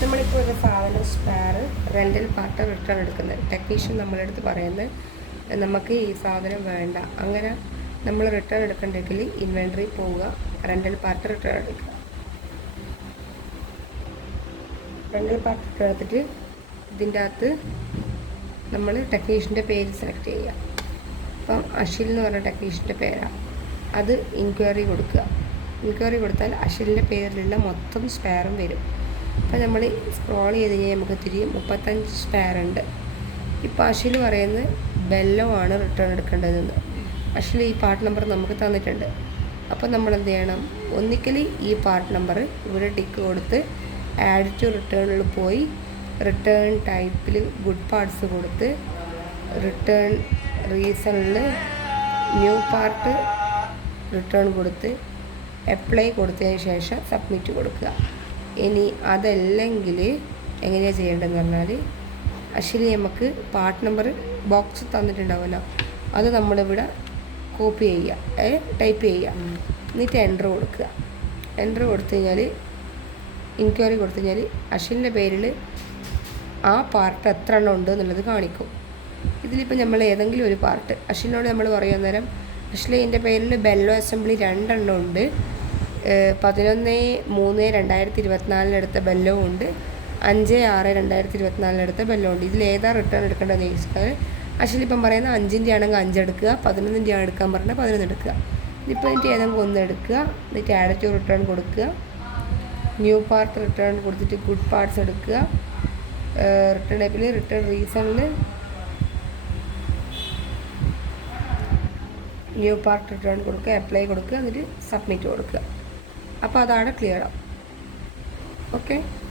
നമ്മളിപ്പോൾ ഒരു സാധനം സ്പെയർ റെൻ്റൽ പാർട്ട് റിട്ടേൺ എടുക്കുന്നത് ടെക്നീഷ്യൻ നമ്മളെ അടുത്ത് പറയുന്നത് നമുക്ക് ഈ സാധനം വേണ്ട, അങ്ങനെ നമ്മൾ റിട്ടേൺ എടുക്കണ്ടെങ്കിൽ ഇൻവെൻട്രി പോവുക, റെൻ്റൽ പാർട്ട് റിട്ടേൺ എടുക്കുക. റെൻ്റൽ പാർട്ട് റിട്ടേൺ എടുത്തിട്ട് ഇതിൻ്റെ അകത്ത് നമ്മൾ ടെക്നീഷ്യൻ്റെ പേര് സെലക്ട് ചെയ്യുക. അപ്പം അഷിൽ എന്ന് പറഞ്ഞ ടെക്നീഷ്യൻ്റെ പേരാണ്, അത് ഇൻക്വയറി കൊടുക്കുക. ഇൻക്വയറി കൊടുത്താൽ അഷിലിൻ്റെ പേരിലുള്ള മൊത്തം സ്പെയറും വരും. അപ്പോൾ നമ്മൾ സ്ക്രോൾ ചെയ്ത് കഴിഞ്ഞാൽ നമുക്ക് തിരിയും 35 സ്പെയർ ഉണ്ട്. ഇപ്പോൾ അഷിൽ പറയുന്നത് ബെല്ലോ ആണ് റിട്ടേൺ എടുക്കേണ്ടതെന്ന്. അഷിൽ ഈ പാർട്ട് നമ്പർ നമുക്ക് തന്നിട്ടുണ്ട്. അപ്പോൾ നമ്മൾ എന്ത് ചെയ്യണം, ഒന്നിക്കൽ ഈ പാർട്ട് നമ്പർ ഇവിടെ ടിക്ക് കൊടുത്ത് ആഡ് ടു റിട്ടേണിൽ പോയി റിട്ടേൺ ടൈപ്പിൽ ഗുഡ് പാർട്സ് കൊടുത്ത് റിട്ടേൺ റീസണിൽ ന്യൂ പാർട്ട് റിട്ടേൺ കൊടുത്ത് അപ്ലൈ കൊടുത്തതിന് ശേഷം സബ്മിറ്റ് കൊടുക്കുക. ഇനി അതല്ലെങ്കിൽ എങ്ങനെയാണ് ചെയ്യേണ്ടതെന്ന് പറഞ്ഞാൽ അഷിൽ നമുക്ക് പാർട്ട് നമ്പർ ബോക്സ് തന്നിട്ടുണ്ടാവുമല്ലോ, അത് നമ്മളിവിടെ കോപ്പി ചെയ്യുക, ടൈപ്പ് ചെയ്യുക, എന്നിട്ട് എൻ്റർ കൊടുക്കുക. എൻ്റർ കൊടുത്തു കഴിഞ്ഞാൽ ഇൻക്വയറി കൊടുത്തു കഴിഞ്ഞാൽ അഷിലിൻ്റെ പേരിൽ ആ പാർട്ട് എത്ര എണ്ണം ഉണ്ട് എന്നുള്ളത് കാണിക്കും. ഇതിലിപ്പോൾ നമ്മൾ ഏതെങ്കിലും ഒരു പാർട്ട് അഷിലിനോട് നമ്മൾ പറയുന്ന നേരം അഷിൽ എൻ്റെ പേരിൽ ബെല്ലോ അസംബ്ലി 2 എണ്ണം ഉണ്ട്, 11/3/2024 എടുത്ത ബെല്ലോ ഉണ്ട്, 5/6/2024 എടുത്ത ബെല്ലോ ഉണ്ട്. ഇതിലേതാ റിട്ടേൺ എടുക്കേണ്ടതെന്ന് ചോദിച്ചാൽ അഷിലിപ്പം പറയുന്നത് 5ൻ്റെ ആണെങ്കിൽ 5 എടുക്കുക, 11ൻ്റെ ആണ് എടുക്കാൻ പറഞ്ഞാൽ 11 എടുക്കുക. ഇതിപ്പോൾ എനിക്ക് ഏതെങ്കിലും 1 എടുക്കുക, എന്നിട്ട് ആഡ് ടു റിട്ടേൺ കൊടുക്കുക, ന്യൂ പാർട്ട് റിട്ടേൺ കൊടുത്തിട്ട് ഗുഡ് പാർട്സ് എടുക്കുക, റിട്ടേൺ ടൈപ്പിൽ റിട്ടേൺ റീസണിൽ ന്യൂ പാർട്ട് റിട്ടേൺ കൊടുക്കുക, അപ്ലൈ കൊടുക്കുക, എന്നിട്ട് സബ്മിറ്റ് കൊടുക്കുക. അപ്പോൾ അതാണ് ക്ലിയർ ആവും. ഓക്കെ.